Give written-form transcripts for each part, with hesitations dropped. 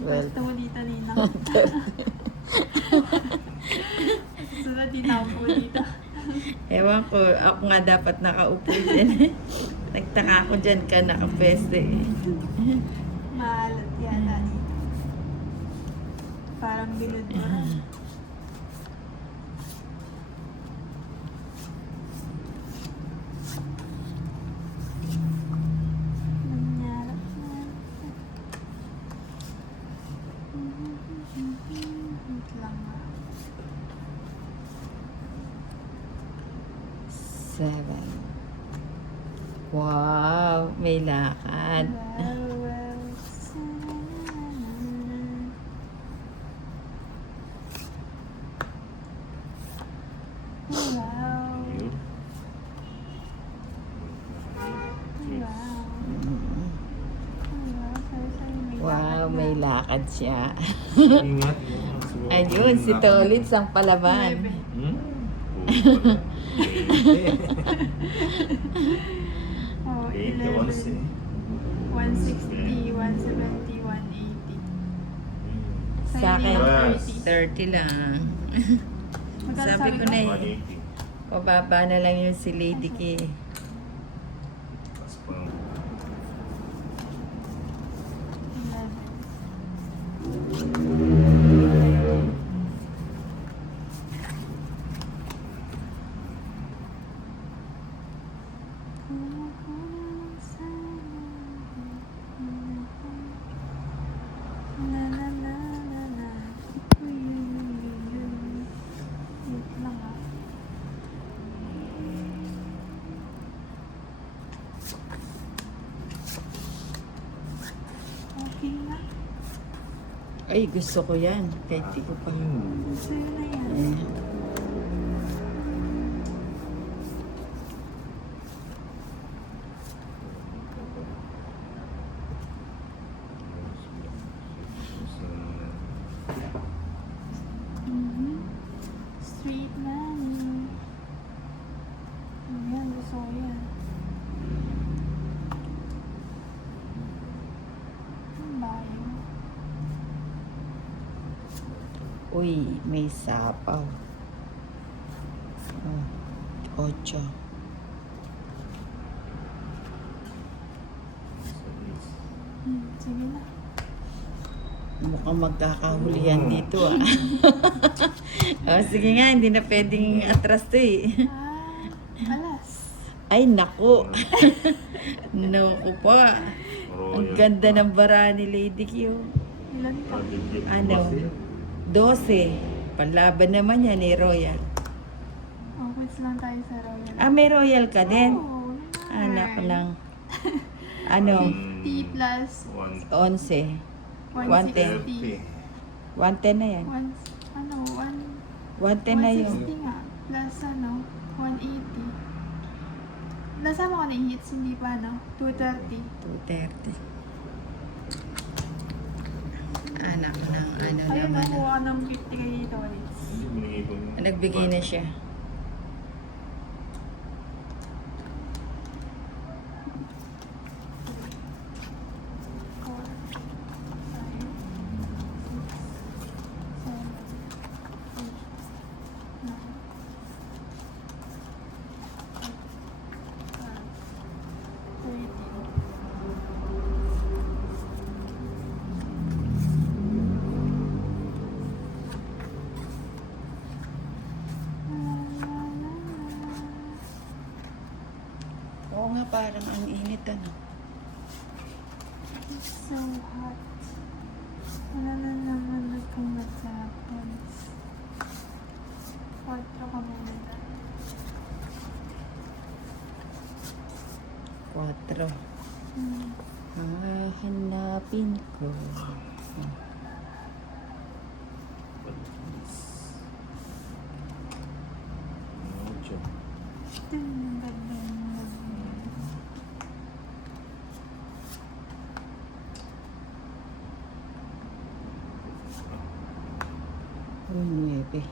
Basta mo dito, Nina. Sunod, di na ako dito. Ewan ko, ako nga dapat nakaupo dyan. Nagtaka ako dyan ka nakapeste. Maalat yata dito. Parang bilod mo rin. Nangyarap na. Wait lang ah. 7. Wow, may lakad. Wow, may lakad siya. Ingat. Ayun, si Tolitz ang palaban. Oh, 11, 160, 170, 180. Sa akin, Wow. 30 lang. Sabi ko na eh, pababa na lang yung si Lady K. Okay na. Ay, gusto ko yan. Kahit di ko pa. Gusto yun na yan. Eh. Straight money. Ayan, gusto ko yan. Ang bayo. Uy, may sapaw. Oh, 8. Sige na. Mukhang magkakahulihan dito ah. Oh, sige nga, hindi na pwedeng atras to eh. Alas. Ay, naku. Naku pa. Ang ganda ng bara ni Lady Q. Ilan ka? Ano? 12. Panlaban naman yan eh, Royal. Oh, quiz lang tayo sa Royal. Ah, may Royal ka din? Oh, Anak lang. Ano? 50 plus 11. 160. 110 na yan. 110 na yun. 160 nga. Plus 180. Nasama ko na yung hits, hindi pa 230. 230. Anak ng ano Ayun, naman. nakuha ng 50 kay Doris. Nagbigay na siya. Oo nga, parang ang init ano. It's so hot. Wala na naman nagkamatapos. 4 ka muna tayo. 4. Hanapin ko. Ito yung ganda yung Oh, 9.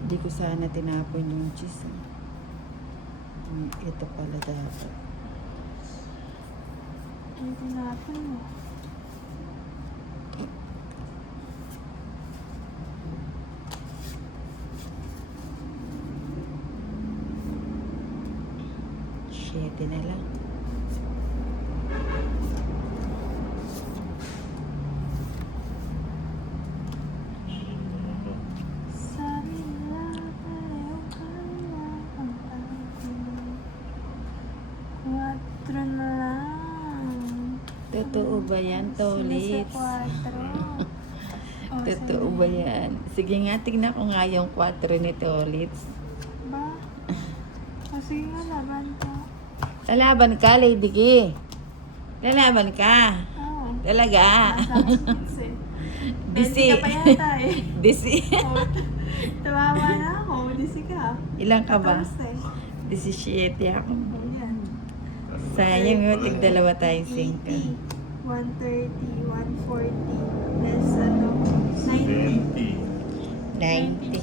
Hindi ko sana tinapon yung cheese. Ito pala dapat. Ay, tinapon mo. Siyete na lang. Sabi nila parehong kaya ang pag-ibig. 4 na lang. Totoo ba yan, Tolits? Sila sa 4. Oh, Totoo sige. ba yan? Sige nga, tignan ko nga yung 4 ni Tolits. Ba? O sige nga, laban ka. Lalaban ka, Lady G. Lalaban ka. Oo. Talaga. Nasa akin kids eh. Disi. 20 ka pa yata eh. Disi. Oh, Tawawa na ako. Disi ka. Ilang ka ba? 14. 17 ako. Oh, yan. Sayang yung tig-dalawa tayong 80, 5. 130, 140, less ano, 90. 90.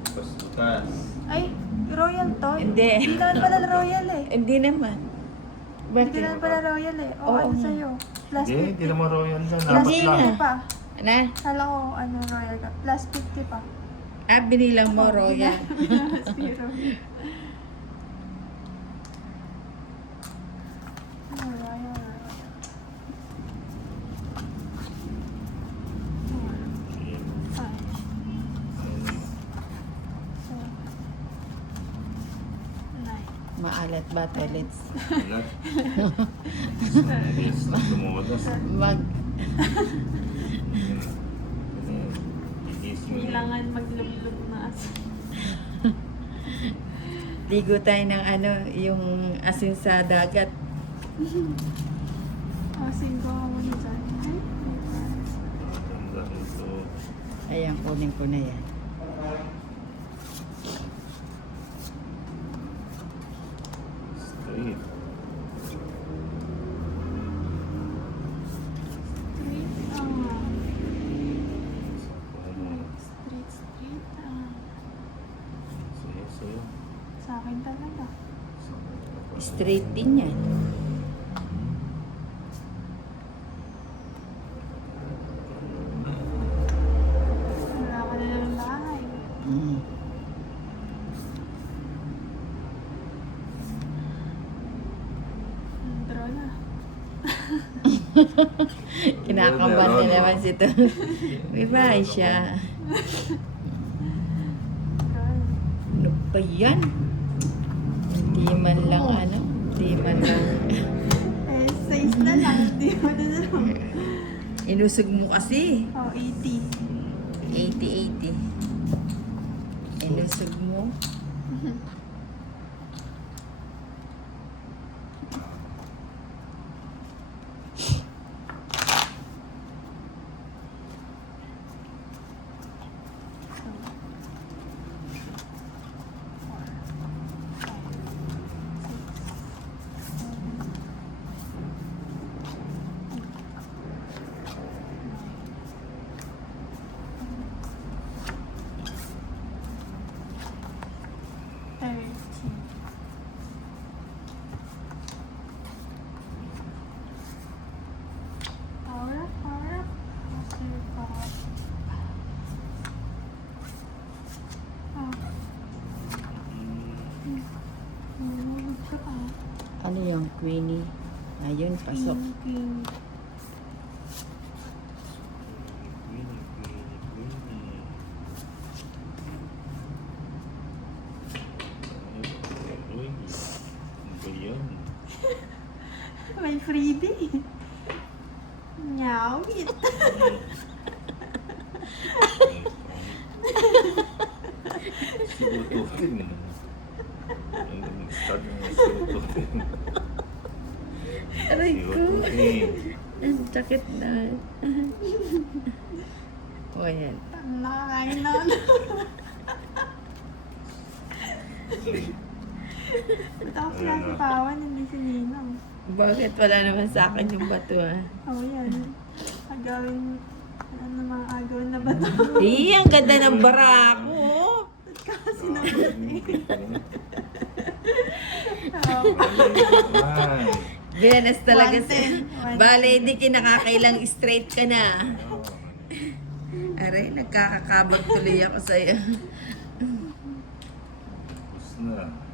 Bukas-bukas. Ay, royal to. Hindi. Hindi naman pala royal eh. Hindi naman. Hindi Bakit? naman pala royal eh. O Oo ano nga. sa'yo? Plus Hindi, hindi 50. naman royal dyan. Plus Dapat Hindi lang. na. 50 pa. Na? Kala ko ano royal ka. Plus 50 pa. Ah, binilang mo, Oh, Royal. Zero. Oh, royal. Five. Seven. 9. Maalat ba, Tolits? Wala. Yes, lumudas. Mag... Kailangan maglublog na asin. Ligo tayo ng ano, yung asin sa dagat. Asin ko ako muna dyan. Ay, may price. Ayan, kunin ko na yan. Straight. Street, street. Sa'yo. Sa akin talaga. Straight din yan. Wala ka na ng bahay. Mm. Draw na. Kinakabahan na naman si Tol. May bahay siya. Draw na. Ano ba yan? Hindi man lang ano. Hindi man lang. Eh, size na lang. Di mo na lang. Inusog mo kasi. Oh, 80. 80-80. Inusog mo. Power up, power up. Master power up. Oh, nahulog ka pa. Ano yung Queenie? Ayun, pasok. Queen. May freebie. Nyawit. Sinutukin mo. Start mo sinutukin. Aray ko. Sinutukin. Ang sakit na. O, ayan. Nakakain na. Ba't ako sinasipawan, hindi si Ninang? Bakit wala naman sa akin yung bato ah? Oo yan. Agawin, ano mga agawin na ba ito? Eh, ang ganda ng barako. ka kasi na. Naman. Benes talaga sa... 110. Bale, hindi kinakakailang straight ka na. Aray, nagkakakabag tuloy ako sa'yo. Tapos na.